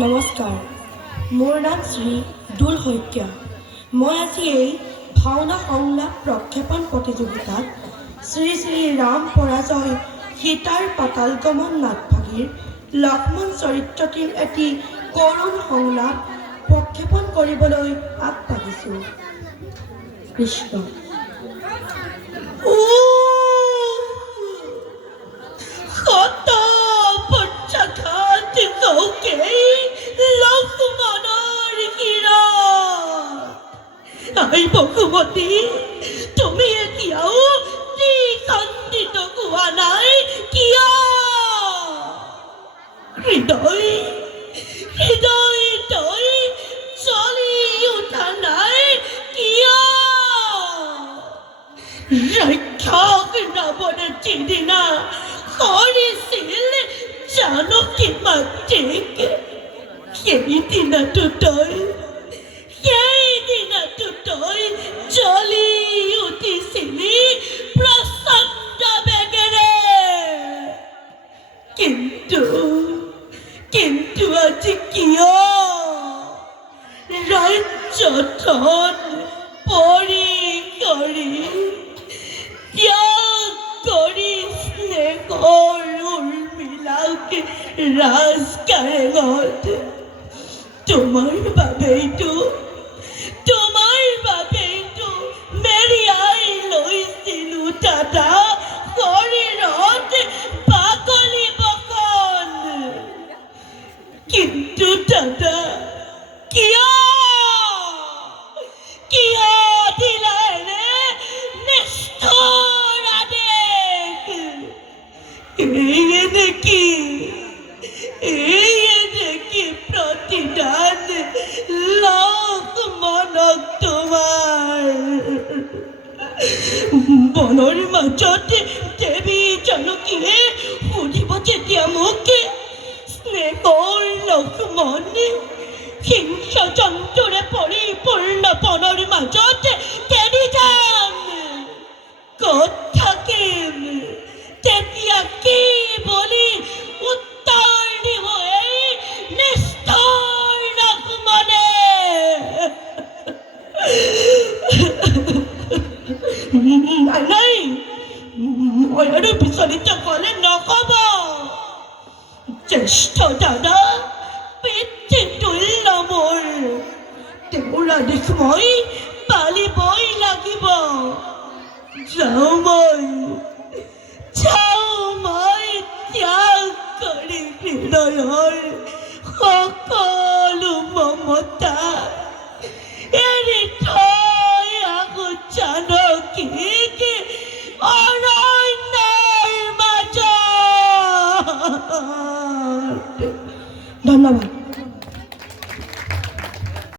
নমস্কাৰ, মোৰ নাম শ্ৰী দুল শইকীয়া। মই আজি এই ভাওনা সংলাপ প্ৰক্ষেপণ প্ৰতিযোগিতাত শ্ৰী শ্ৰী ৰাম পৰাজয় সীতাৰ পাতালগমন নাটভাগীৰ লক্ষ্মণ চৰিত্ৰটিৰ এটি কৰুণ সংলাপ প্ৰক্ষেপণ কৰিবলৈ আগবাঢ়িছোঁ। কৃষ্ণ ভগৱতী, তুমি এতিয়াও শান্তিত হোৱা নাই কিয়? হৃদয় হৃদয় তই জ্বলি উঠা নাই কিয়? ৰাক্ষস ৰাৱণে যিদিনা কৰিছিল জানকী মাতৃক, সেইদিনাতো তই জ্বলি উঠিছিলি প্ৰচণ্ড বেগেৰে। কিন্তু আজি কিয় ৰাজ্যখন পৰি কৰি ত্যাগ কৰি স্নেহৰ উৰ্মিলাক ৰাজকাৰেঙত তোমাৰ বাবেইতো মেৰিয়াই লৈছিলো দাদা শৰীৰত বাকলি বকন। কিন্তু দাদা কিয় দিলা এনে নিষ্ঠুৰ আদেশ? এয়ে নেকি প্ৰতিদান লক্ষ্মণক তোমাৰ? বনৰ মাজত দেৱী জানকীয়ে সুধিব যেতিয়া মোক, স্নেহৰ লক্ষ্মণ হিংস্ৰ জন্তুৰে পৰিপূৰ্ণ বনৰ মাজত কেনি যাম, ক'ত থাকিম, তেতিয়া কি বুলি উত্তৰ দিব এই নিষ্ঠুৰ লক্ষ্মণে? নাই, মই আৰু বিচলিত হ'লে নহ'ব। জ্যেষ্ঠ দাদা পিতৃতুল্য মোৰ, তেওঁৰ আদেশ মই পালিবই লাগিব। যাওঁ মই ত্যাগ কৰি হৃদয়ৰ সকলো মমতা এৰি থৈ আহোঁ জানকীক অৰণ্যৰ মাজত। ধন্যবাদ।